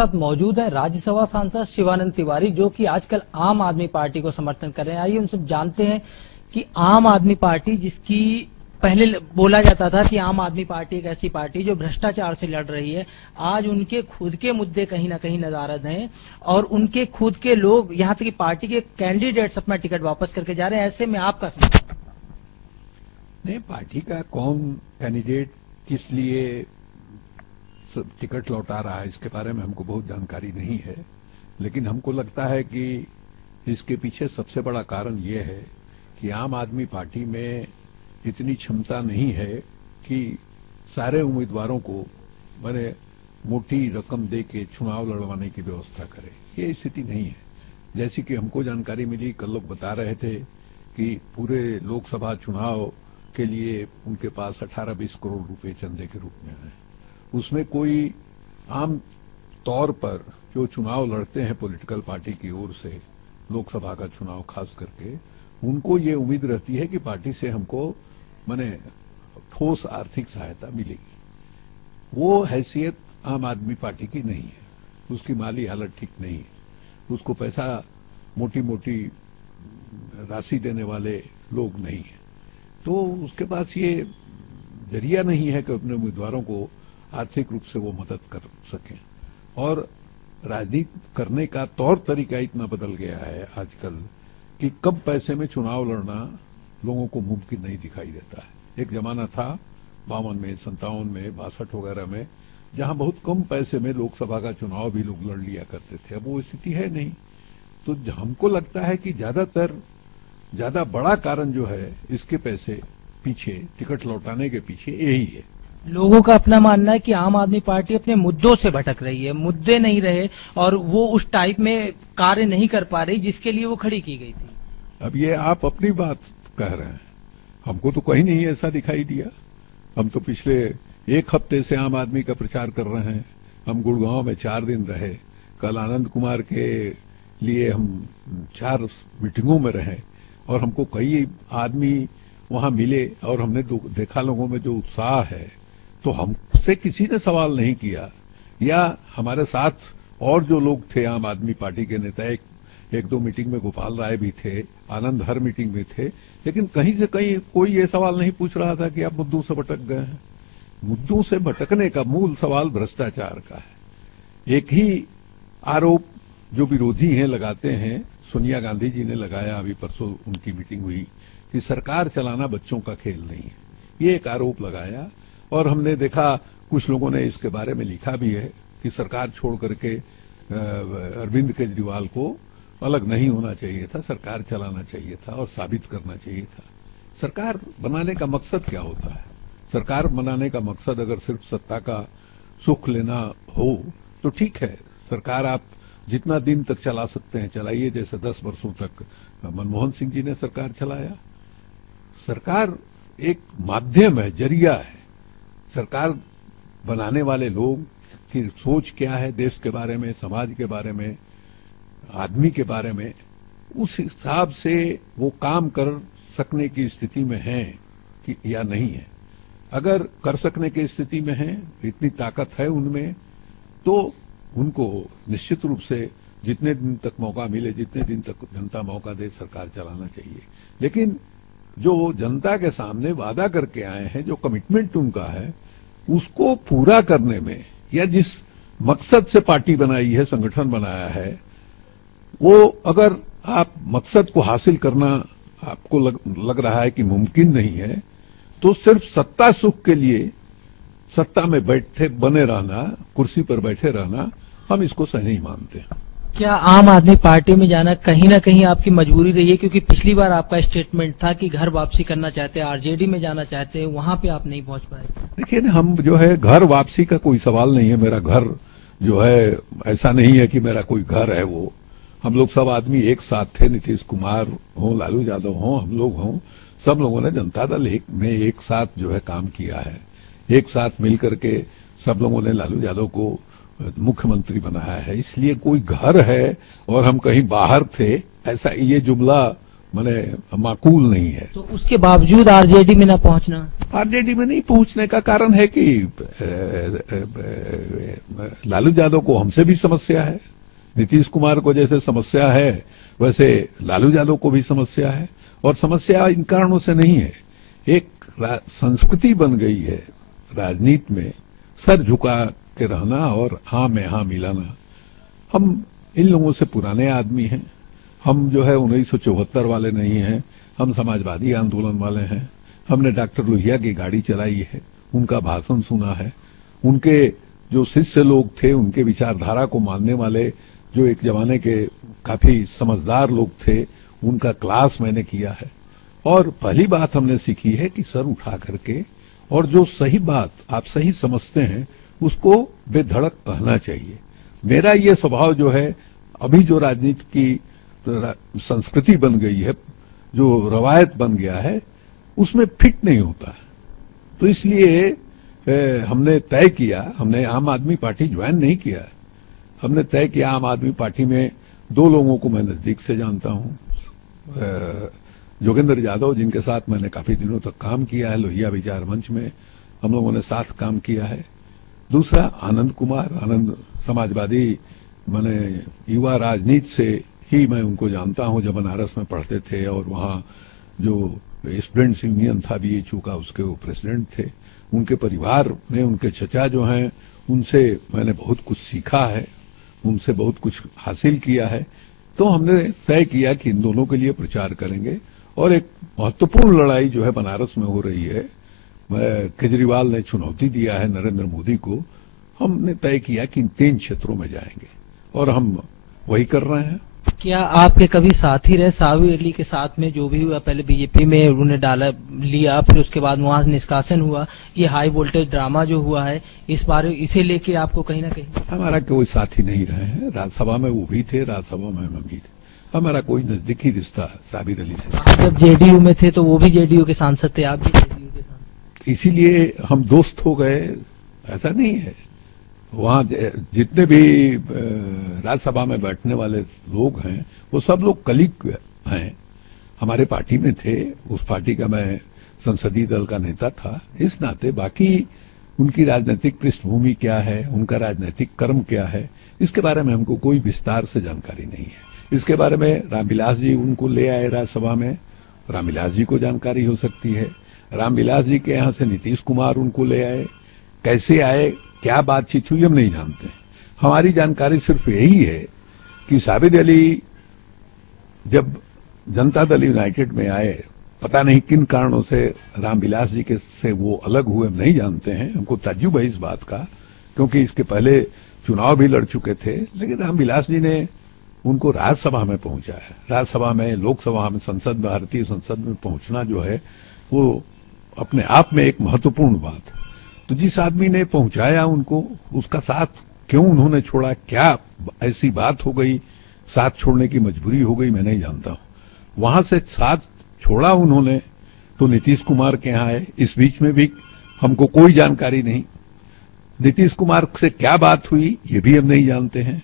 साथ मौजूद हैं राज्यसभा सांसद शिवानंद तिवारी, जो कि आजकल आम आदमी पार्टी को समर्थन कर रहे हैं। आइए हम सब जानते हैं कि आम आदमी पार्टी, जिसकी पहले बोला जाता था कि आम आदमी पार्टी एक ऐसी पार्टी जो भ्रष्टाचार से लड़ रही है, आज उनके खुद के मुद्दे कहीं ना कहीं नदारद हैं और उनके खुद के लोग, यहाँ तक कि पार्टी के कैंडिडेट्स अपना टिकट वापस करके जा रहे हैं। ऐसे में आपका समर्थन? नहीं, पार्टी का कौन कैंडिडेट किस लिए टिकट लौटा रहा है इसके बारे में हमको बहुत जानकारी नहीं है, लेकिन हमको लगता है कि इसके पीछे सबसे बड़ा कारण ये है कि आम आदमी पार्टी में इतनी क्षमता नहीं है कि सारे उम्मीदवारों को मैंने मोटी रकम दे के चुनाव लड़वाने की व्यवस्था करे। ये स्थिति नहीं है। जैसी कि हमको जानकारी मिली, कल लोग बता रहे थे कि पूरे लोकसभा चुनाव के लिए उनके पास 18-20 करोड़ रुपए चंदे के रूप में है। उसमें कोई आम तौर पर जो चुनाव लड़ते हैं पॉलिटिकल पार्टी की ओर से, लोकसभा का चुनाव खास करके, उनको ये उम्मीद रहती है कि पार्टी से हमको माने ठोस आर्थिक सहायता मिलेगी। वो हैसियत आम आदमी पार्टी की नहीं है, उसकी माली हालत ठीक नहीं है, उसको पैसा मोटी मोटी राशि देने वाले लोग नहीं है, तो उसके पास ये जरिया नहीं है कि अपने उम्मीदवारों को आर्थिक रूप से वो मदद कर सकें। और राजनीति करने का तौर तरीका इतना बदल गया है आजकल कि कम पैसे में चुनाव लड़ना लोगों को मुमकिन नहीं दिखाई देता है। एक जमाना था 52 में, 57 में, 62 वगैरह में, जहां बहुत कम पैसे में लोकसभा का चुनाव भी लोग लड़ लिया करते थे। अब वो स्थिति है नहीं। तो हमको लगता है कि ज्यादा बड़ा कारण जो है इसके पीछे टिकट लौटाने के पीछे यही है। लोगों का अपना मानना है कि आम आदमी पार्टी अपने मुद्दों से भटक रही है, मुद्दे नहीं रहे और वो उस टाइप में कार्य नहीं कर पा रही जिसके लिए वो खड़ी की गई थी। अब ये आप अपनी बात कह रहे हैं, हमको तो कहीं नहीं ऐसा दिखाई दिया। हम तो पिछले एक हफ्ते से आम आदमी का प्रचार कर रहे हैं। हम गुड़गांव में 4 दिन रहे। कल आनंद कुमार के लिए हम 4 मीटिंगों में रहे और हमको कई आदमी वहां मिले और हमने देखा लोगों में जो उत्साह है। तो हमसे किसी ने सवाल नहीं किया, या हमारे साथ और जो लोग थे आम आदमी पार्टी के नेता, एक दो मीटिंग में गोपाल राय भी थे, आनंद हर मीटिंग में थे, लेकिन कहीं से कहीं कोई ये सवाल नहीं पूछ रहा था कि आप मुद्दों से भटक गए हैं। मुद्दों से भटकने का मूल सवाल भ्रष्टाचार का है। एक ही आरोप जो विरोधी हैं लगाते हैं, सोनिया गांधी जी ने लगाया, अभी परसों उनकी मीटिंग हुई, कि सरकार चलाना बच्चों का खेल नहीं है। ये एक आरोप लगाया और हमने देखा कुछ लोगों ने इसके बारे में लिखा भी है कि सरकार छोड़ करके अरविंद केजरीवाल को अलग नहीं होना चाहिए था, सरकार चलाना चाहिए था और साबित करना चाहिए था। सरकार बनाने का मकसद क्या होता है? सरकार बनाने का मकसद अगर सिर्फ सत्ता का सुख लेना हो तो ठीक है, सरकार आप जितना दिन तक चला सकते हैं चलाइए। जैसे 10 वर्षों तक मनमोहन सिंह जी ने सरकार चलाया। सरकार एक माध्यम है, जरिया है। सरकार बनाने वाले लोग की सोच क्या है देश के बारे में, समाज के बारे में, आदमी के बारे में, उस हिसाब से वो काम कर सकने की स्थिति में हैं कि या नहीं है। अगर कर सकने की स्थिति में हैं, इतनी ताकत है उनमें, तो उनको निश्चित रूप से जितने दिन तक मौका मिले, जितने दिन तक जनता मौका दे, सरकार चलाना चाहिए। लेकिन जो जनता के सामने वादा करके आए हैं, जो कमिटमेंट उनका है, उसको पूरा करने में, या जिस मकसद से पार्टी बनाई है, संगठन बनाया है, वो अगर आप मकसद को हासिल करना आपको लग रहा है कि मुमकिन नहीं है, तो सिर्फ सत्ता सुख के लिए सत्ता में बने रहना, कुर्सी पर बैठे रहना, हम इसको सही नहीं मानते। क्या आम आदमी पार्टी में जाना कहीं ना कहीं आपकी मजबूरी रही है? क्योंकि पिछली बार आपका स्टेटमेंट था कि घर वापसी करना चाहते हैं, आरजेडी में जाना चाहते हैं, वहां पे आप नहीं पहुंच पाए। देखिए ना, हम जो है, घर वापसी का कोई सवाल नहीं है। मेरा घर जो है, ऐसा नहीं है कि मेरा कोई घर है। वो हम लोग सब आदमी एक साथ थे, नीतीश कुमार हो, लालू यादव हो, हम लोग हों, सब लोगों ने जनता दल में एक साथ जो है काम किया है। एक साथ मिलकर के सब लोगों ने लालू यादव को मुख्यमंत्री बनाया है। इसलिए कोई घर है और हम कहीं बाहर थे, ऐसा ये जुमला माने माकूल नहीं है। तो उसके बावजूद आरजेडी में ना पहुंचना, आरजेडी में नहीं पहुंचने का कारण है कि लालू यादव को हमसे भी समस्या है, नीतीश कुमार को जैसे समस्या है वैसे लालू यादव को भी समस्या है। और समस्या इन कारणों से नहीं है, एक संस्कृति बन गई है राजनीति में सर झुका के रहना और हाँ में हाँ मिलाना। हम इन लोगों से पुराने आदमी हैं, हम जो है 1974 वाले नहीं हैं, हम समाजवादी आंदोलन वाले हैं। हमने डॉक्टर लोहिया की गाड़ी चलाई है, उनका भाषण सुना है, उनके जो शिष्य लोग थे उनके विचारधारा को मानने वाले जो एक जमाने के काफी समझदार लोग थे उनका क्लास मैंने किया है। और पहली बात हमने सीखी है कि सर उठा करके और जो सही बात आप सही समझते हैं उसको बेधड़क कहना चाहिए। मेरा ये स्वभाव जो है अभी जो राजनीति की संस्कृति बन गई है, जो रवायत बन गया है, उसमें फिट नहीं होता। तो इसलिए हमने तय किया, हमने आम आदमी पार्टी ज्वाइन नहीं किया, हमने तय किया आम आदमी पार्टी में दो लोगों को मैं नजदीक से जानता हूं, जोगेंद्र यादव जिनके साथ मैंने काफी दिनों तक काम किया है, लोहिया विचार मंच में हम लोगों ने साथ काम किया है। दूसरा आनंद कुमार, आनंद समाजवादी मैंने युवा राजनीति से ही मैं उनको जानता हूं, जब बनारस में पढ़ते थे और वहां जो स्टूडेंट्स यूनियन था बीएचयू का उसके वो प्रेसिडेंट थे। उनके परिवार में उनके चचा जो हैं उनसे मैंने बहुत कुछ सीखा है, उनसे बहुत कुछ हासिल किया है। तो हमने तय किया कि इन दोनों के लिए प्रचार करेंगे। और एक महत्वपूर्ण लड़ाई जो है बनारस में हो रही है, केजरीवाल ने चुनौती दिया है नरेंद्र मोदी को, हमने तय किया कि इन 3 क्षेत्रों में जाएंगे और हम वही कर रहे हैं। क्या आपके कभी साथी रहे साबिर अली के साथ में, जो भी हुआ पहले बीजेपी में उन्होंने डाला लिया, फिर उसके बाद वहां निष्कासन हुआ, ये हाई वोल्टेज ड्रामा जो हुआ है इस बार, इसे लेके आपको कहीं ना कहीं? हमारा कोई साथी नहीं रहे हैं, राज्यसभा में वो भी थे, राज्यसभा में हम भी थे, हमारा कोई नजदीकी रिश्ता साबिर अली से। आप जब जेडीयू में थे तो वो भी जेडीयू के सांसद थे, आप भी जेडीयू के सांसद, इसीलिए हम दोस्त हो गए, ऐसा नहीं है। वहां जितने भी राज्यसभा में बैठने वाले लोग हैं वो सब लोग कलीग हैं, हमारे पार्टी में थे, उस पार्टी का मैं संसदीय दल का नेता था। इस नाते बाकी उनकी राजनीतिक पृष्ठभूमि क्या है, उनका राजनीतिक कर्म क्या है, इसके बारे में हमको कोई विस्तार से जानकारी नहीं है। इसके बारे में रामविलास जी उनको ले आए राज्यसभा में, रामविलास जी को जानकारी हो सकती है। रामविलास जी के यहाँ से नीतीश कुमार उनको ले आए, कैसे आए, क्या बातचीत हुई हम नहीं जानते। हमारी जानकारी सिर्फ यही है कि साबिर अली जब जनता दल यूनाइटेड में आए, पता नहीं किन कारणों से रामविलास जी के से वो अलग हुए, हम नहीं जानते हैं, हमको ताज्जुब है इस बात का, क्योंकि इसके पहले चुनाव भी लड़ चुके थे। लेकिन रामविलास जी ने उनको राज्यसभा में पहुंचाया, राज्यसभा में, लोकसभा में, संसद, भारतीय संसद में पहुंचना जो है वो अपने आप में एक महत्वपूर्ण बात। तो जिस आदमी ने पहुंचाया उनको, उसका साथ क्यों उन्होंने छोड़ा, क्या ऐसी बात हो गई, साथ छोड़ने की मजबूरी हो गई, मैं नहीं जानता हूं। वहां से साथ छोड़ा उन्होंने तो नीतीश कुमार के यहाँ आए, इस बीच में भी हमको कोई जानकारी नहीं। नीतीश कुमार से क्या बात हुई ये भी हम नहीं जानते हैं।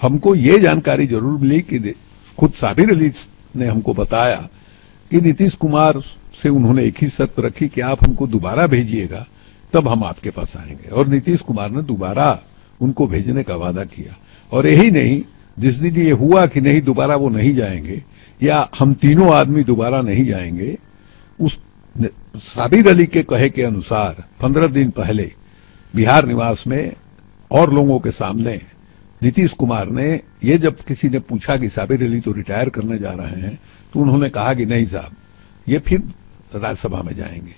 हमको ये जानकारी जरूर मिली कि खुद साबिर अली ने हमको बताया कि नीतीश कुमार से उन्होंने एक ही शर्त रखी कि आप हमको दोबारा भेजिएगा तब हम आपके पास आएंगे, और नीतीश कुमार ने दोबारा उनको भेजने का वादा किया। और यही नहीं, जिस दिन ये हुआ कि नहीं दोबारा वो नहीं जाएंगे या हम तीनों आदमी दोबारा नहीं जाएंगे, उस साबिर अली के कहे के अनुसार 15 दिन पहले बिहार निवास में और लोगों के सामने नीतीश कुमार ने, ये जब किसी ने पूछा कि साबिर अली तो रिटायर करने जा रहे हैं, तो उन्होंने कहा कि नहीं साहब, ये फिर राज्यसभा में जाएंगे,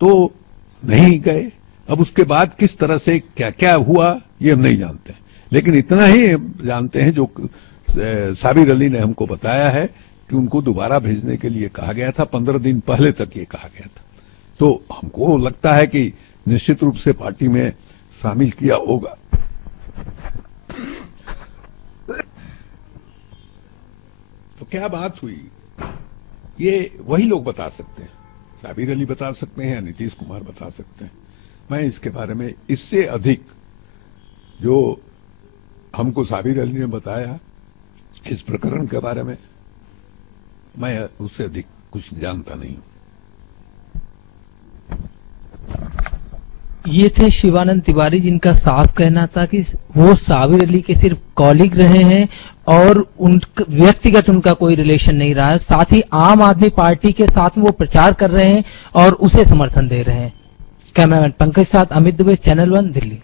तो नहीं गए। अब उसके बाद किस तरह से क्या क्या हुआ ये हम नहीं जानते, लेकिन इतना ही जानते हैं जो साबिर अली ने हमको बताया है कि उनको दोबारा भेजने के लिए कहा गया था, 15 दिन पहले तक ये कहा गया था। तो हमको लगता है कि निश्चित रूप से पार्टी में शामिल किया होगा। तो क्या बात हुई ये वही लोग बता सकते हैं, साबिर अली बता सकते हैं या नीतीश कुमार बता सकते हैं। मैं इसके बारे में इससे अधिक जो हमको साबिर अली ने बताया इस प्रकरण के बारे में, मैं उससे अधिक कुछ जानता नहीं हूं। ये थे शिवानंद तिवारी, जिनका साफ कहना था कि वो साबिर अली के सिर्फ कॉलीग रहे हैं और व्यक्तिगत उनका कोई रिलेशन नहीं रहा है। साथ ही आम आदमी पार्टी के साथ वो प्रचार कर रहे हैं और उसे समर्थन दे रहे हैं। कैमरामैन पंकज साथ अमित दुबे, चैनल 1 दिल्ली।